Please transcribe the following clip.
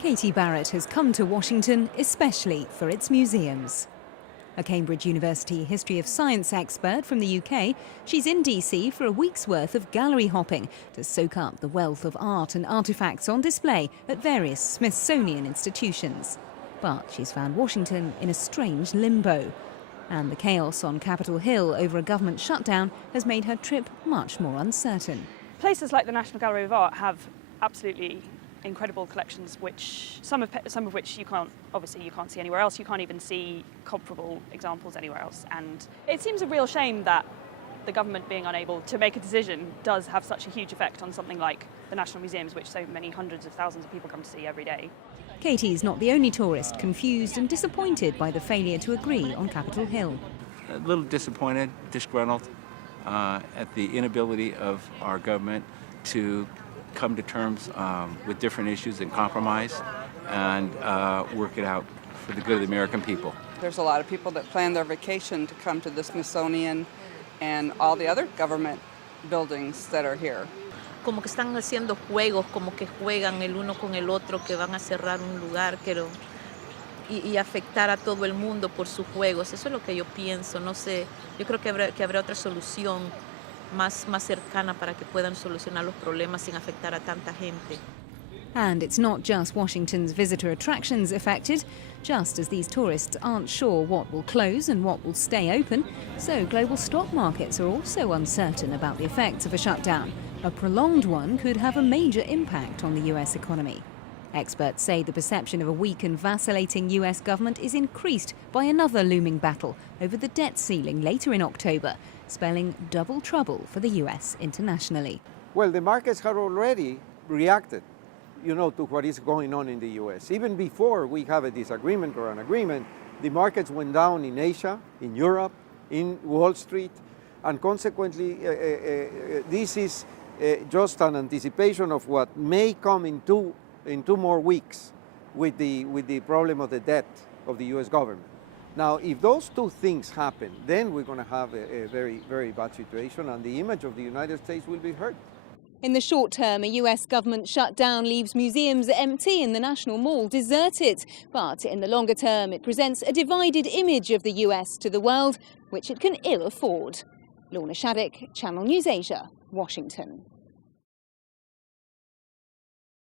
Katie Barrett has come to Washington especially for its museums. A Cambridge University history of science expert from the UK, she's in DC for a week's worth of gallery hopping to soak up the wealth of art and artefacts on display at various Smithsonian institutions. But she's found Washington in a strange limbo. And the chaos on Capitol Hill over a government shutdown has made her trip much more uncertain. Places like the National Gallery of Art have absolutely incredible collections, which some of which you can't see anywhere else. You can't even see comparable examples anywhere else. And it seems a real shame that the government being unable to make a decision does have such a huge effect on something like the National Museums, which so many hundreds of thousands of people come to see every day. Katie's not the only tourist confused and disappointed by the failure to agree on Capitol Hill. A little disappointed, disgruntled at the inability of our government to come to terms with different issues and compromise and work it out for the good of the American people. There's a lot of people that plan their vacation to come to the Smithsonian and all the other government buildings that are here. Como que están haciendo juegos, como que juegan el uno con el otro, que van a cerrar un lugar y afectar a todo el mundo por sus juegos. Eso es lo que yo pienso. No sé, yo creo que habrá otra solución más cercana para que puedan solucionar los problemas sin afectar a tanta gente. And it's not just Washington's visitor attractions affected. Just as these tourists aren't sure what will close and what will stay open, so global stock markets are also uncertain about the effects of a shutdown. A prolonged one could have a major impact on the US economy. Experts say the perception of a weak and vacillating US government is increased by another looming battle over the debt ceiling later in October, spelling double trouble for the US internationally. Well, the markets have already reacted, to what is going on in the US. Even before we have a disagreement or an agreement, the markets went down in Asia, in Europe, in Wall Street, and consequently, this is just an anticipation of what may come in two more weeks with the problem of the debt of the US government. Now, if those two things happen, then we're going to have a very, very bad situation, and the image of the United States will be hurt. In the short term, a US government shutdown leaves museums empty and the National Mall deserted. But in the longer term, it presents a divided image of the US to the world, which it can ill afford. Lorna Shaddick, Channel News Asia, Washington.